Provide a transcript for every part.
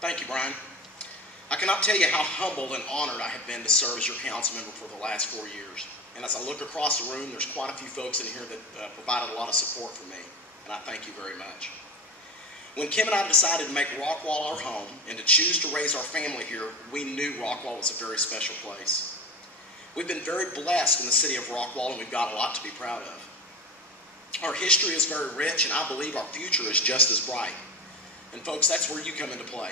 Thank you, Brian. I cannot tell you how humbled and honored I have been to serve as your council member for the last 4 years. And as I look across the room, there's quite a few folks in here that provided a lot of support for me, and I thank you very much. When Kim and I decided to make Rockwall our home and to choose to raise our family here, we knew Rockwall was a very special place. We've been very blessed in the city of Rockwall, and we've got a lot to be proud of. Our history is very rich, and I believe our future is just as bright. And folks, that's where you come into play.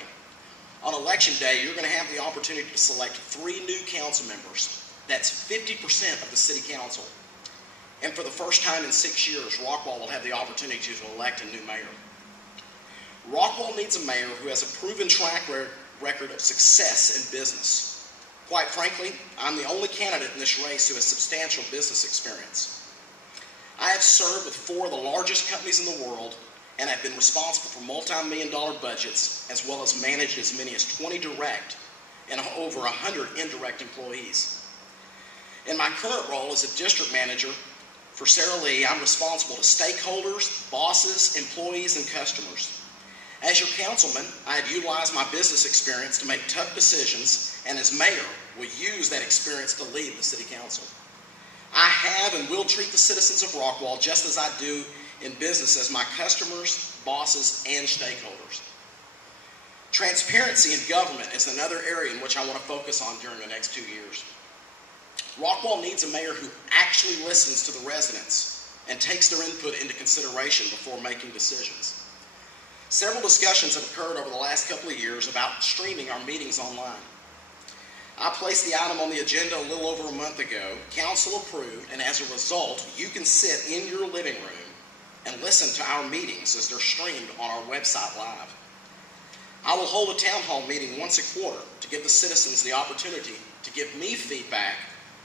On election day, you're going to have the opportunity to select 3 new council members. That's 50% of the city council. And for the first time in 6 years, Rockwall will have the opportunity to elect a new mayor. Rockwall needs a mayor who has a proven track record of success in business. Quite frankly, I'm the only candidate in this race who has substantial business experience. I have served with 4 of the largest companies in the world and have been responsible for multi-million-dollar budgets, as well as managed as many as 20 direct and over 100 indirect employees. In my current role as a district manager for Sara Lee, I'm responsible to stakeholders, bosses, employees, and customers. As your councilman, I have utilized my business experience to make tough decisions, and as mayor, will use that experience to lead the city council. I have and will treat the citizens of Rockwall just as I do in business as my customers, bosses, and stakeholders. Transparency in government is another area in which I want to focus on during the next 2 years. Rockwall needs a mayor who actually listens to the residents and takes their input into consideration before making decisions. Several discussions have occurred over the last couple of years about streaming our meetings online. I placed the item on the agenda a little over a month ago. Council approved, and as a result, you can sit in your living room and listen to our meetings as they're streamed on our website live. I will hold a town hall meeting once a quarter to give the citizens the opportunity to give me feedback,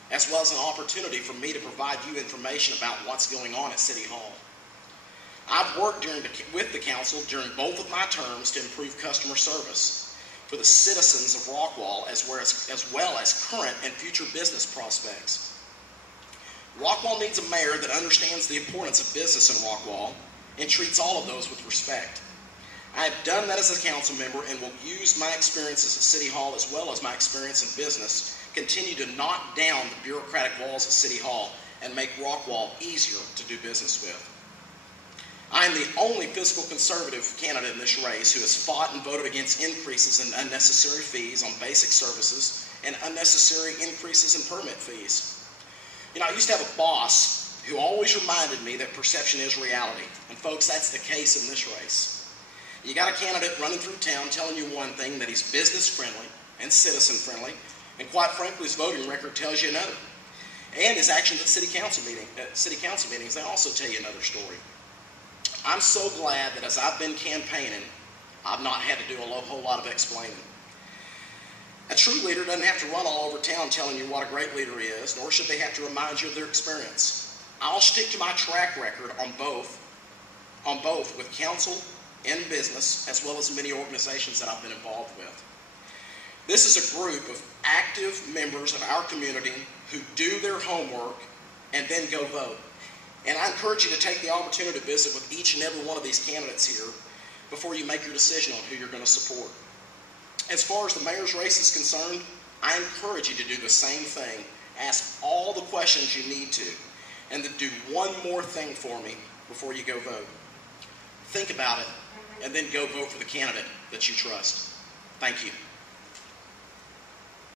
as well as an opportunity for me to provide you information about what's going on at City Hall. I've worked with the council during both of my terms to improve customer service for the citizens of Rockwall, as well as current and future business prospects. Rockwall needs a mayor that understands the importance of business in Rockwall and treats all of those with respect. I have done that as a council member and will use my experiences at City Hall, as well as my experience in business, continue to knock down the bureaucratic walls at City Hall and make Rockwall easier to do business with. I am the only fiscal conservative candidate in this race who has fought and voted against increases in unnecessary fees on basic services and unnecessary increases in permit fees. You know, I used to have a boss who always reminded me that perception is reality. And folks, that's the case in this race. You got a candidate running through town telling you one thing, that he's business friendly and citizen friendly, and quite frankly, his voting record tells you another. And his actions at city council meetings, they also tell you another story. I'm so glad that as I've been campaigning, I've not had to do a whole lot of explaining. A true leader doesn't have to run all over town telling you what a great leader is, nor should they have to remind you of their experience. I'll stick to my track record on both with council and business, as well as many organizations that I've been involved with. This is a group of active members of our community who do their homework and then go vote. And I encourage you to take the opportunity to visit with each and every one of these candidates here before you make your decision on who you're going to support. As far as the mayor's race is concerned, I encourage you to do the same thing. Ask all the questions you need to, and then do one more thing for me before you go vote. Think about it, and then go vote for the candidate that you trust. Thank you.